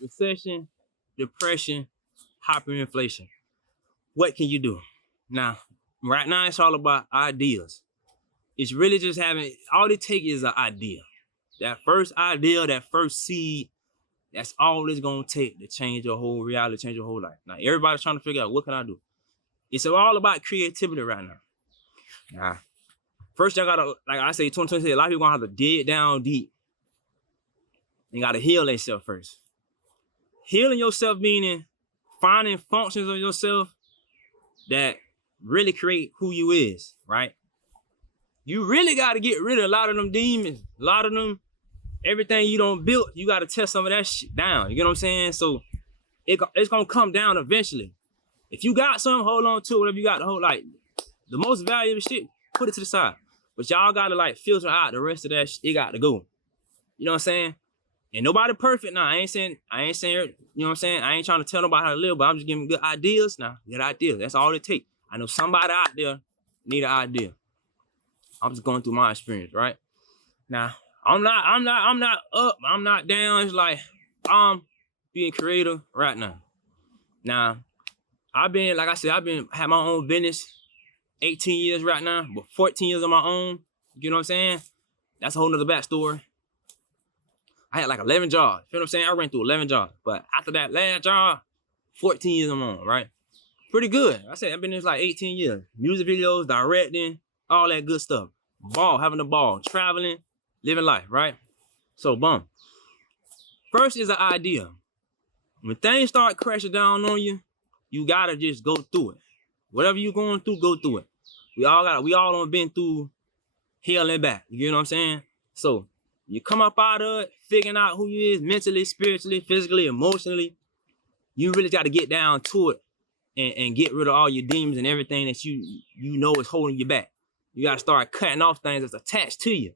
recession, depression, hyperinflation. What can you do? Now, right now it's all about ideas. It's really just having, all it takes is an idea. That first idea, that first seed, that's all it's gonna take to change your whole reality, change your whole life. Now, everybody's trying to figure out, what can I do? It's all about creativity right now. Now, first, y'all gotta, like I say, 2020, a lot of people gonna have to dig down deep. You gotta heal themselves first. Healing yourself meaning finding functions of yourself that really create who you is, right? You really gotta get rid of a lot of them demons, a lot of them, everything you don't build, you gotta test some of that shit down. You get what I'm saying? So it's gonna come down eventually. If you got something, hold on to it. Whatever you got to hold, like the most valuable shit, put it to the side. But y'all gotta like filter out the rest of that shit. It got to go. You know what I'm saying? And nobody perfect now. I ain't saying, you know what I'm saying? I ain't trying to tell nobody how to live, but I'm just giving good ideas now. Good ideas. That's all it takes. I know somebody out there need an idea. I'm just going through my experience, right? Now, I'm not up, I'm not down. It's like I'm being creative right now. Now, I've been, like I said, had my own business 18 years right now, but 14 years on my own. You know what I'm saying? That's a whole nother backstory. I had like 11 jobs. You know what I'm saying? I ran through 11 jobs. But after that last job, 14 years I'm on, right? Pretty good. I said I've been in this like 18 years. Music videos, directing, all that good stuff. Having a ball, traveling, living life, right? So, boom. First is an idea. When things start crashing down on you, you gotta just go through it. Whatever you're going through, go through it. We all done been through hell and back. You know what I'm saying? So, you come up out of it, figuring out who you is mentally, spiritually, physically, emotionally. You really got to get down to it and get rid of all your demons and everything that you know is holding you back. You got to start cutting off things that's attached to you.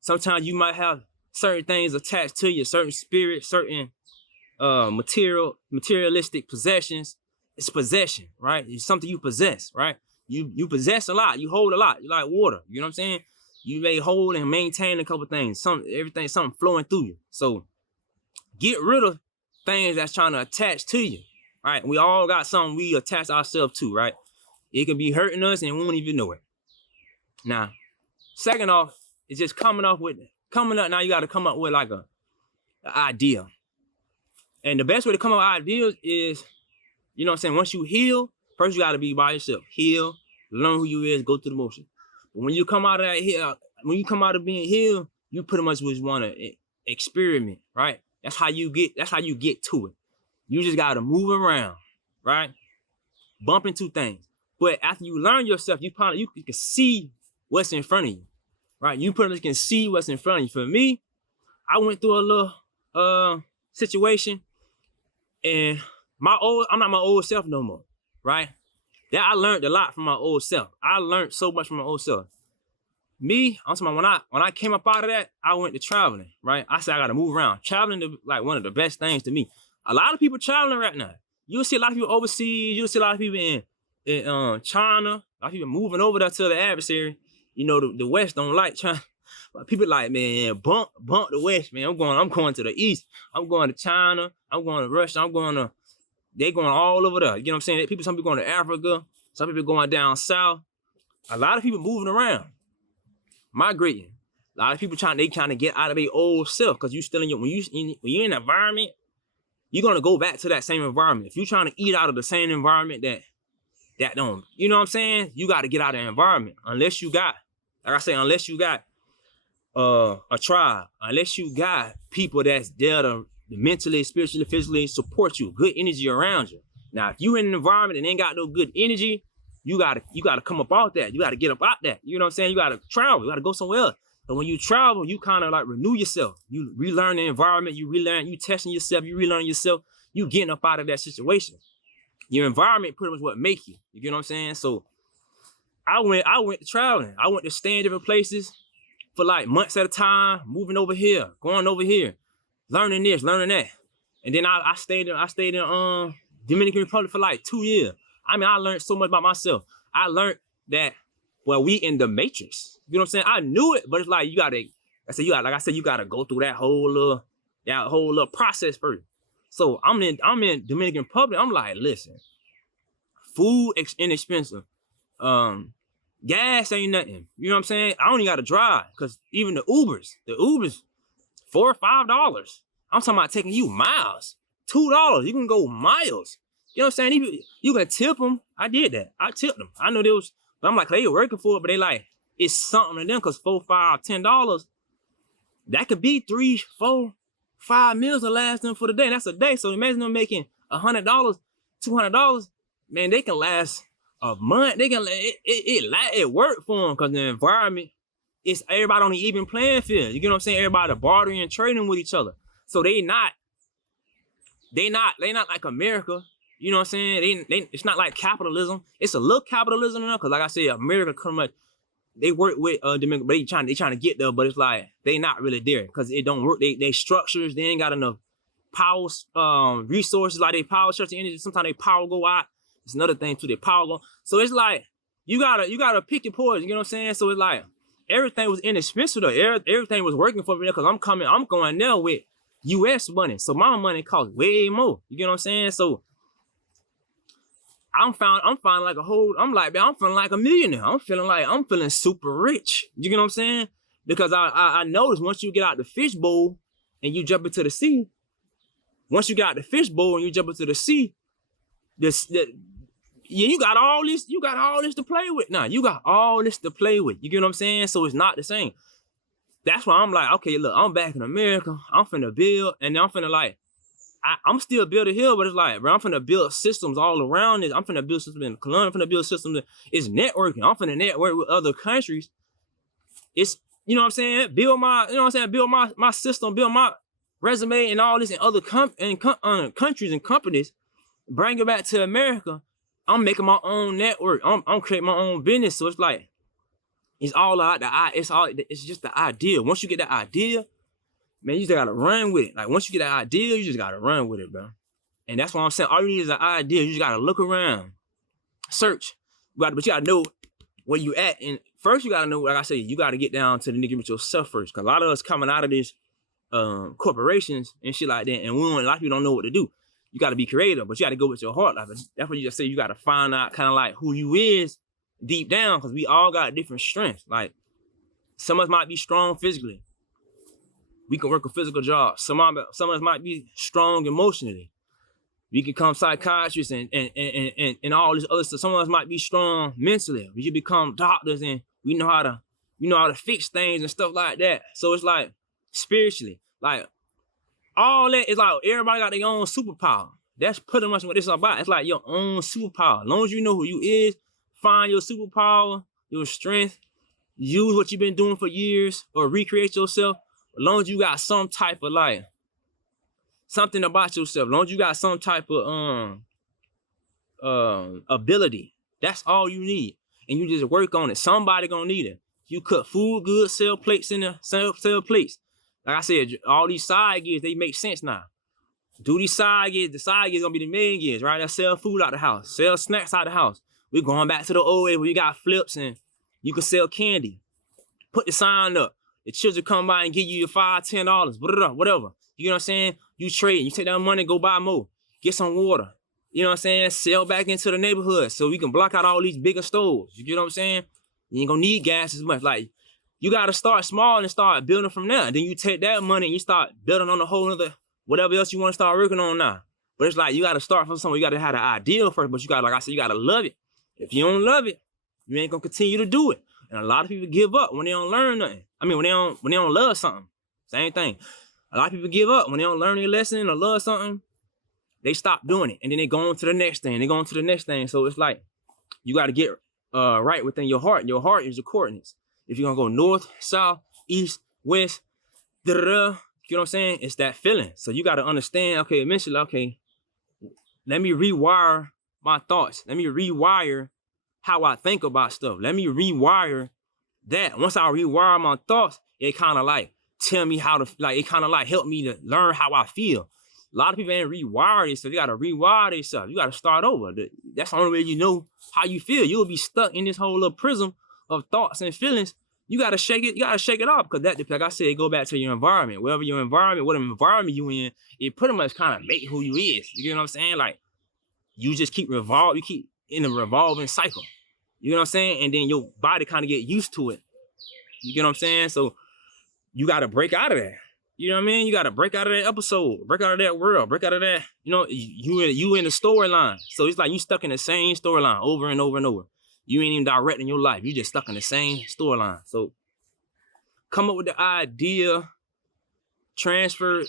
Sometimes you might have certain things attached to you, certain spirits, certain materialistic possessions. It's possession, right? It's something you possess, right? You possess a lot. You hold a lot. You like water. You know what I'm saying? You may hold and maintain a couple things, something flowing through you. So get rid of things that's trying to attach to you, right? We all got something we attach ourselves to, right? It can be hurting us and we won't even know it. Now, second off, it's just coming up. Now you got to come up with like an idea. And the best way to come up with ideas is, you know what I'm saying? Once you heal, first you got to be by yourself. Heal, learn who you is, go through the motion. But when you come out of that heal, when you come out of being healed, you pretty much just want to experiment, right? That's how you get to it. You just got to move around, right? Bump into things. But after you learn yourself, you can see what's in front of you, right? You pretty much can see what's in front of you. For me, I went through a little situation, and I'm not my old self no more, right? That I learned a lot from my old self. I learned so much from my old self. Me, I'm talking about when I came up out of that, I went to traveling, right? I said I gotta move around. Traveling is like one of the best things to me. A lot of people traveling right now. You'll see a lot of people overseas. You'll see a lot of people in China. A lot of people moving over there to the adversary. You know, the West don't like China. But people like, man, bump the West, man. I'm going to the East. I'm going to China. I'm going to Russia. They going all over there. You know what I'm saying? Some people going to Africa. Some people going down south. A lot of people moving around, migrating. A lot of people trying to get out of their old self, because you still when you're in an environment, you're gonna go back to that same environment. If you're trying to eat out of the same environment that don't, you know what I'm saying? You got to get out of the environment. Unless you got, like I say, a tribe, unless you got people that's there to mentally, spiritually, physically support you, good energy around you. Now, if you in an environment and ain't got no good energy, you gotta come up out that. You gotta get up out that. You know what I'm saying? You gotta travel. You gotta go somewhere else. But when you travel, you kind of like renew yourself. You relearn the environment. You testing yourself. You relearning yourself. You getting up out of that situation. Your environment pretty much what make you. You get what I'm saying? So I went to traveling. I went to stay in different places for like months at a time, moving over here, going over here, learning this, learning that. And then I stayed in Dominican Republic for like 2 years. I mean, I learned so much about myself. I learned that, well, we in the matrix. You know what I'm saying? I knew it, but it's like you gotta go through that whole little process first. So I'm in Dominican Republic. I'm like, listen, food inexpensive. Gas ain't nothing. You know what I'm saying? I don't even gotta drive, because even the Ubers, $4 or $5. I'm talking about taking you miles. $2. You can go miles. You know what I'm saying? You can tip them. I did that. I tipped them. I know they was, but I'm like, they were working for it, but they like, it's something to them, because $4, $5, $10, that could be 3, 4, 5 meals to last them for the day. That's a day. So imagine them making $100, $200. Man, they can last a month. They can it work for them, because the environment, it's everybody on the even playing field. You get what I'm saying? Everybody bartering and trading with each other. So they not like America. You know what I'm saying? It's not like capitalism. It's a little capitalism now, because like I said, America pretty much, they work with Dominican, but they trying to get there, but it's like they not really there, because it don't work. They structures, they ain't got enough power resources, like they power structure energy. Sometimes they power go out. It's another thing too, they power go. So it's like you gotta pick your poison. You know what I'm saying? So it's like everything was inexpensive though. Everything was working for me there, because I'm going there with US money. So my money costs way more. You get what I'm saying? So I'm feeling like man, I'm feeling like a millionaire. I'm feeling super rich. You get what I'm saying? Because I noticed once you get out the fishbowl and you jump into the sea, you got the sea, you got all this to play with. Now you got all this to play with. You get what I'm saying? So it's not the same. That's why I'm like, okay, look, I'm back in America. I'm finna build, and I'm finna like, I'm still building here, but it's like, bro, I'm finna build systems all around this. I'm finna build systems in Colombia. I'm finna build systems. It's networking. I'm finna network with other countries. It's, you know what I'm saying? Build my system, build my resume and all this in other countries and companies. Bring it back to America. I'm making my own network. I'm creating my own business. So it's like, it's all out it's just the idea. Once you get that idea, man, you just gotta run with it. Like once you get that idea, you just gotta run with it, bro. And that's what I'm saying. All you need is an idea. You just gotta look around, search. But you gotta know where you at. And first, you gotta know, like I said, you gotta get down to the nigga with yourself first. Cause a lot of us coming out of this corporations and shit like that, and a lot of people don't know what to do. You gotta be creative, but you gotta go with your heart. Like that's what you just say. You gotta find out kind of like who you is deep down, because we all got different strengths. Like some of us might be strong physically. We can work a physical job. Some of us might be strong emotionally. We can become psychiatrists and all this other stuff. Some of us might be strong mentally. We can become doctors, and we know how to fix things and stuff like that. So it's like spiritually, like all that is like everybody got their own superpower. That's pretty much what it's about. It's like your own superpower. As long as you know who you is, find your superpower, your strength, use what you've been doing for years, or recreate yourself. As long as you got some type of like something about yourself, as long as you got some type of ability, that's all you need. And you just work on it. Somebody gonna need it. You cook food good, sell plates in there, sell plates. Like I said, all these side gigs, they make sense now. Do these side gigs. The side gigs gonna be the main gigs, right? That's sell food out the house, sell snacks out the house. We're going back to the old way where you got flips and you can sell candy. Put the sign up. The children come by and give you your $5, $10, whatever. You know what I'm saying? You trade. You take that money, go buy more. Get some water. You know what I'm saying? Sell back into the neighborhood so we can block out all these bigger stores. You get what I'm saying? You ain't gonna need gas as much. Like, you gotta start small and start building from there. Then you take that money and you start building on a whole other, whatever else you want to start working on now. But it's like, you gotta start from somewhere. You gotta have the idea first, but you gotta, like I said, you gotta love it. If you don't love it, you ain't gonna continue to do it. And a lot of people give up when they don't learn nothing. I mean, when they don't love something. Same thing. A lot of people give up when they don't learn their lesson or love something. They stop doing it, and then they go on to the next thing. They go on to the next thing. So it's like, you got to get right within your heart. Your heart is your coordinates. If you're going to go north, south, east, west, you know what I'm saying? It's that feeling. So you got to understand, okay, eventually, okay, let me rewire my thoughts. Let me rewire how I think about stuff. Let me rewire that. Once I rewire my thoughts, it kind of like tell me how to, like, it kind of like help me to learn how I feel. A lot of people ain't rewired themselves. You got to rewire themselves. You got to start over. That's the only way you know how you feel. You'll be stuck in this whole little prism of thoughts and feelings. you gotta shake it. You gotta shake it off because that, like I said, go back to your environment. Whatever your environment, what environment you in, it pretty much kind of make who you is. You get what I'm saying? Like you just keep you keep in a revolving cycle. You know what I'm saying? And then your body kind of get used to it. You get what I'm saying? So you gotta break out of that. You know what I mean? You gotta break out of that episode, break out of that world, break out of that. You know, you in the storyline. So it's like you stuck in the same storyline over and over and over. You ain't even directing your life. You just stuck in the same storyline. So come up with the idea, transfer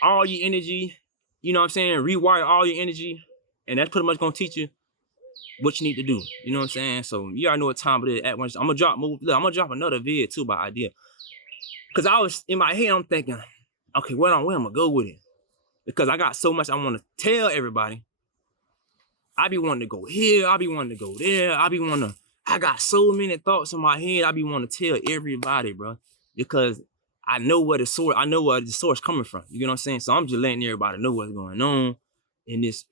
all your energy, you know what I'm saying? Rewire all your energy. And that's pretty much gonna teach you what you need to do. You know what I'm saying? So you already know what time it is at once. I'm gonna drop another video too by idea. Cause I was in my head, I'm thinking, okay, where am I gonna go with it? Because I got so much I want to tell everybody. I be wanting to go here, I be wanting to go there, I got so many thoughts in my head, I be wanting to tell everybody, bro. Because I know where the source coming from. You know what I'm saying? So I'm just letting everybody know what's going on in this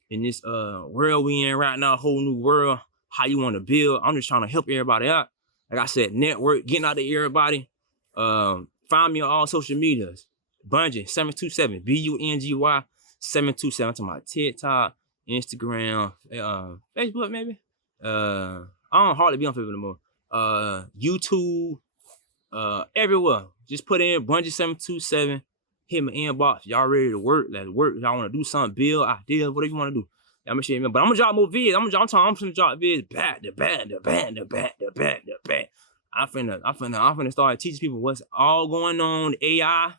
world we in right now, a whole new world, how you want to build. I'm just trying to help everybody out. Like I said, network, getting out to everybody. Find me on all social medias. Bungy 727, BUNGY 727. To my TikTok, Instagram, Facebook maybe. I don't hardly be on Facebook anymore. YouTube, everywhere. Just put in Bungy 727. Hit my inbox. Y'all ready to work? Let's work. Y'all want to do something, build ideas, whatever you want to do. I'm sure, but I'm gonna drop more videos. I'm gonna drop videos back to back. I'm finna start teaching people what's all going on. AI.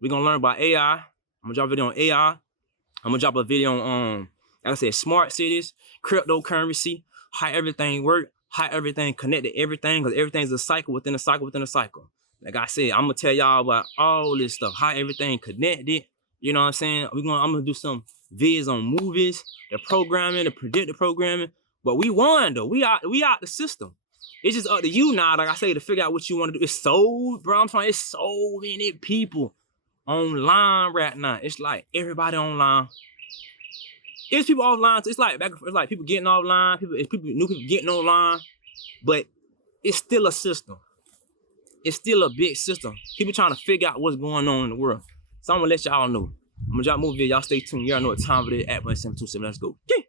We're gonna learn about AI. I'm gonna drop a video on AI. I'm gonna drop a video on like I said, smart cities, cryptocurrency, how everything works, how everything connected to everything, because everything's a cycle within a cycle within a cycle. Like I said, I'm gonna tell y'all about all this stuff, how everything connected. You know what I'm saying? I'm gonna do some vids on movies, the programming, the predictive programming. But we won though. We out the system. It's just up to you now, like I say, to figure out what you want to do. It's so, bro, I'm telling you, it's so many people online right now. It's like everybody online. It's people offline. So it's like people getting offline. New people getting online. But it's still a system. It's still a big system. People trying to figure out what's going on in the world. So I'm gonna let y'all know. I'm gonna drop more videos. Y'all stay tuned. Y'all know what time it is at 727. Let's go. Yeah.